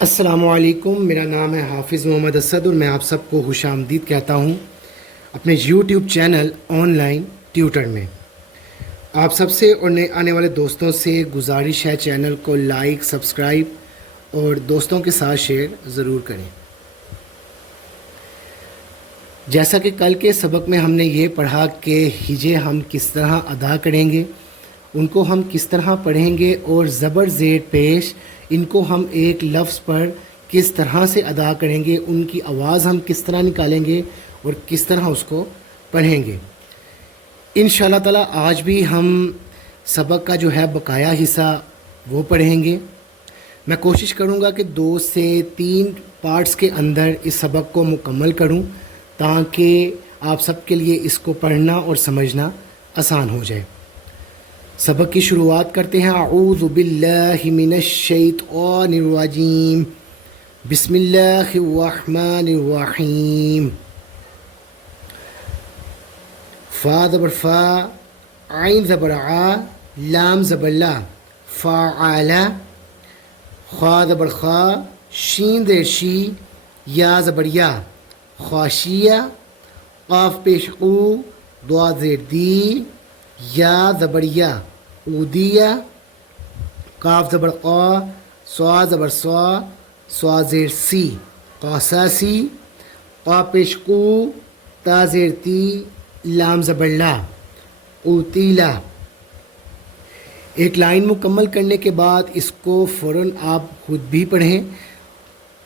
السلام علیکم، میرا نام ہے حافظ محمد اسد اور میں آپ سب کو خوش آمدید کہتا ہوں اپنے YouTube channel online tutor میں۔ آپ سب سے اور نئے آنے والے دوستوں سے گزارش ہے چینل کو لائک، سبسکرائب اور دوستوں کے ساتھ شیئر ضرور کریں۔ جیسا کہ کل کے سبق میں ہم نے یہ پڑھا کہ ہجے ہم کس طرح ادا کریں گے، ان کو ہم کس طرح پڑھیں گے اور زبر زیر پیش ان کو ہم ایک لفظ پر کس طرح سے ادا کریں گے، ان کی آواز ہم کس طرح نکالیں گے اور کس طرح اس کو پڑھیں گے۔ انشاءاللہ تعالی آج بھی ہم سبق کا جو ہے بقایا حصہ وہ پڑھیں گے۔ میں کوشش کروں گا کہ 2 سے 3 پارٹس کے اندر اس سبق کو مکمل کروں تاکہ آپ سب کے لیے اس کو پڑھنا اور سمجھنا آسان ہو جائے۔ سبق کی شروعات کرتے ہیں۔ اعوذ باللہ من الشیطان الرجیم، بسم اللہ الرحمن الرحیم۔ فا زبر فا، عین زبر ع، لام زبر لا، فعل۔ خا زبر خا، شین زیر شی، یا زبر یا، خاشیہ۔ قاف پیش قو، دعا زیر دی، یا زبر یا، اودیہ۔ قاف زبر قا، صا زبر صا، صا زیر سی، قاساسی۔ قا پیش قو، تا زیر تی، لام زبر لا، اوتیلا۔ ایک لائن مکمل کرنے کے بعد اس کو فوراً آپ خود بھی پڑھیں،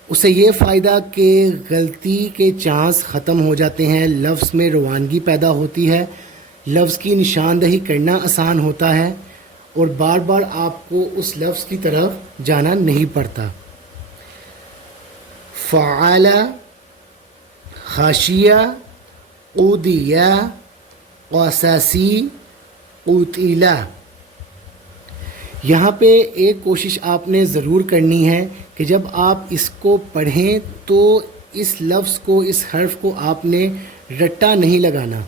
اس سے یہ فائدہ کہ غلطی کے چانس ختم ہو جاتے ہیں، لفظ میں روانگی پیدا ہوتی ہے، لفظ کی نشاندہی کرنا آسان ہوتا ہے اور بار بار آپ کو اس لفظ کی طرف جانا نہیں پڑتا۔ فعال، خاشیہ، اودیہ، قاساسی، قوتیلا۔ یہاں پہ ایک کوشش آپ نے ضرور کرنی ہے کہ جب آپ اس کو پڑھیں تو اس لفظ کو، اس حرف کو آپ نے رٹا نہیں لگانا،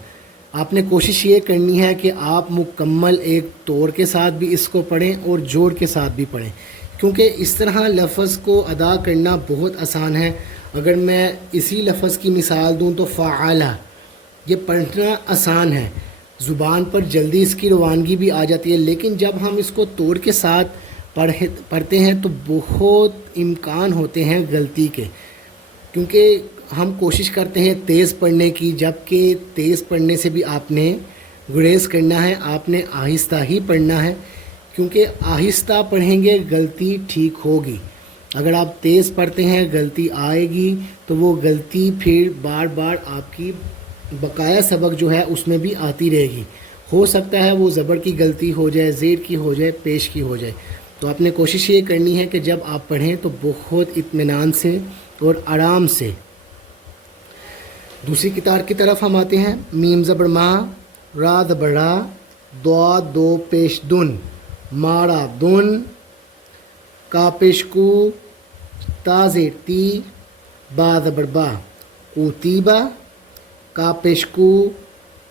آپ نے کوشش یہ کرنی ہے کہ آپ مکمل ایک توڑ کے ساتھ بھی اس کو پڑھیں اور جوڑ کے ساتھ بھی پڑھیں، کیونکہ اس طرح لفظ کو ادا کرنا بہت آسان ہے۔ اگر میں اسی لفظ کی مثال دوں تو فعالہ، یہ پڑھنا آسان ہے، زبان پر جلدی اس کی روانگی بھی آ جاتی ہے، لیکن جب ہم اس کو توڑ کے ساتھ پڑھتے ہیں تو بہت امکان ہوتے ہیں غلطی کے، کیونکہ ہم کوشش کرتے ہیں تیز پڑھنے کی، جبکہ تیز پڑھنے سے بھی آپ نے گریز کرنا ہے، آپ نے آہستہ ہی پڑھنا ہے، کیونکہ آہستہ پڑھیں گے غلطی ٹھیک ہوگی۔ اگر آپ تیز پڑھتے ہیں غلطی آئے گی تو وہ غلطی پھر بار بار آپ کی بقایا سبق جو ہے اس میں بھی آتی رہے گی، ہو سکتا ہے وہ زبر کی غلطی ہو جائے، زیر کی ہو جائے، پیش کی ہو جائے۔ تو آپ نے کوشش یہ کرنی ہے کہ جب آپ پڑھیں تو بہت اطمینان سے اور آرام سے۔ دوسری کتار کی طرف ہم آتے ہیں۔ میم زبر ما، را زبر را، دعا دو پیش دن، مارا دن۔ کا پیش کو، تا زیر تی، با زبر با، کوتیبا۔ کا پیش کو،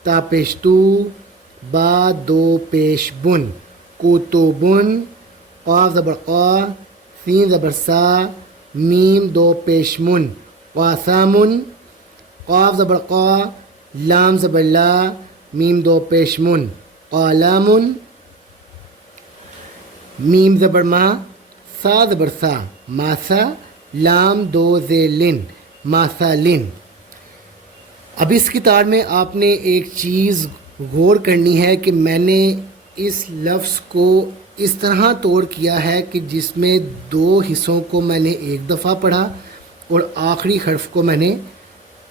تا پیش تو، با دو پیش بن، کوتوبن۔ قاف زبر قا، سین زبر سا، میم دو پیش من، قاسامن۔ قاف زبر قا، لام زبر لا، میم دو پیش من، قالامن۔ میم زبر ما، سا زبر سا، ماسا، لام دو زیر لن، ماسالن۔ اب اس کتاب میں آپ نے ایک چیز غور کرنی ہے کہ میں نے اس لفظ کو اس طرح توڑ کیا ہے کہ جس میں 2 حصوں کو میں نے ایک دفعہ پڑھا اور آخری حرف کو میں نے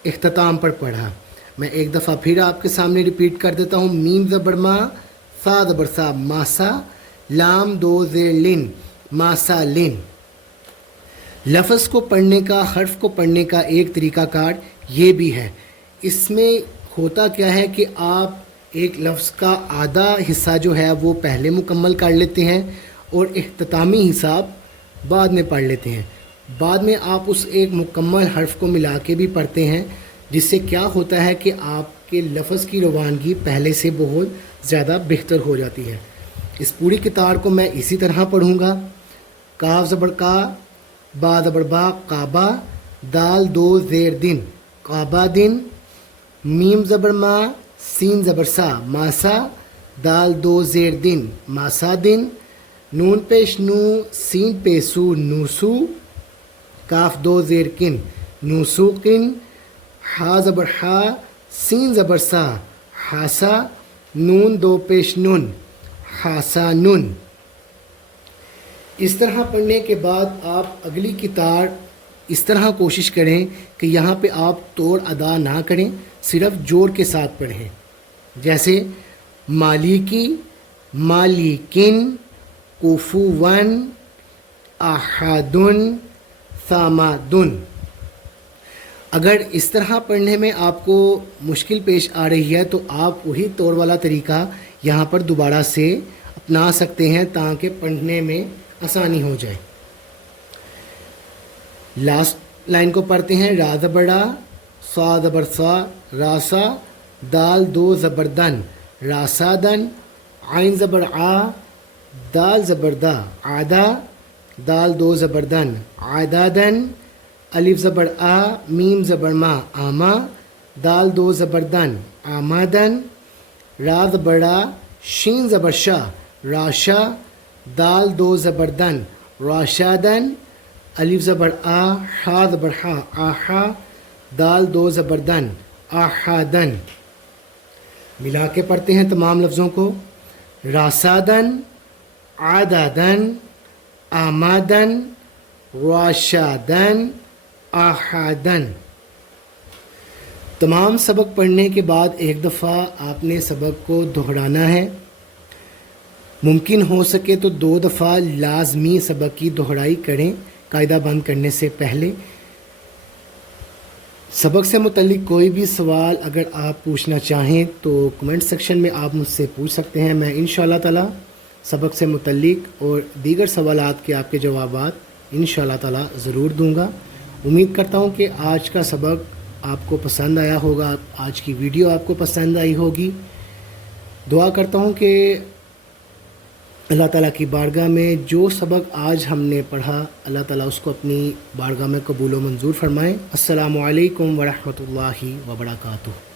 اختتام پر پڑھا۔ میں ایک دفعہ پھر آپ کے سامنے ریپیٹ کر دیتا ہوں۔ میم زبر ما، سا زبر سا، ماسا، لام دو زیر لن، ماسا لن۔ لفظ کو پڑھنے کا، حرف کو پڑھنے کا ایک طریقہ کار یہ بھی ہے۔ اس میں ہوتا کیا ہے کہ آپ ایک لفظ کا آدھا حصہ جو ہے وہ پہلے مکمل کر لیتے ہیں اور اختتامی حساب بعد میں پڑھ لیتے ہیں، بعد میں آپ اس ایک مکمل حرف کو ملا کے بھی پڑھتے ہیں، جس سے کیا ہوتا ہے کہ آپ کے لفظ کی روانگی پہلے سے بہت زیادہ بہتر ہو جاتی ہے۔ اس پوری کتاب کو میں اسی طرح پڑھوں گا۔ کاف زبر کا، با زبر با کعبہ، دال دو زیر دن کعبہ دن، میم زبر ما، سین زبر سا ماسا، دال دو زیر دن ماسا دن، نون پیش نو، سین پیسو نوسو، کاف دو زیر کن نوسو کن، ہا زبر ہا، سین زبر سا ہاسا، نون دو پیش نون ہاسا نون۔ اس طرح پڑھنے کے بعد آپ اگلی کتار اس طرح کوشش کریں کہ یہاں پہ آپ توڑ ادا نہ کریں، صرف جوڑ کے ساتھ پڑھیں، جیسے مالکی، مالکن، کفوون، احدن، ثامدن۔ اگر اس طرح پڑھنے میں آپ کو مشکل پیش آ رہی ہے تو آپ وہی توڑ والا طریقہ یہاں پر دوبارہ سے اپنا سکتے ہیں تاکہ پڑھنے میں آسانی ہو جائے۔ لاسٹ لائن کو پڑھتے ہیں، را زبر را، صا زبر صا راسا، دال دو زبر دن راسا دن، عین زبر آ، دال زبر دا آدا، دال دو زبر دن آدا دن، الف زبر آ، میم زبر ما آما، دال دو زبر دن آمادن، را زبر را، شین زبر شا راشا، دال دو زبر دن راشادن، الف زبر آ، ہا زبر ہا آہا، دال دو زبر دن آحادن۔ ملا کے پڑھتے ہیں تمام لفظوں کو، راسادن، عادادن، آمادن، راشادن، آحادن۔ تمام سبق پڑھنے کے بعد ایک دفعہ آپ نے سبق کو دہرانا ہے، ممکن ہو سکے تو 2 دفعہ لازمی سبق کی دہرائی کریں قاعدہ بند کرنے سے پہلے۔ سبق سے متعلق کوئی بھی سوال اگر آپ پوچھنا چاہیں تو کمنٹ سیکشن میں آپ مجھ سے پوچھ سکتے ہیں، میں انشاءاللہ تعالی سبق سے متعلق اور دیگر سوالات کے آپ کے جوابات انشاءاللہ تعالی ضرور دوں گا۔ امید کرتا ہوں کہ آج کا سبق آپ کو پسند آیا ہوگا، آج کی ویڈیو آپ کو پسند آئی ہوگی۔ دعا کرتا ہوں کہ اللہ تعالیٰ کی بارگاہ میں جو سبق آج ہم نے پڑھا اللہ تعالیٰ اس کو اپنی بارگاہ میں قبول و منظور فرمائیں۔ السلام علیکم ورحمۃ اللہ وبرکاتہ۔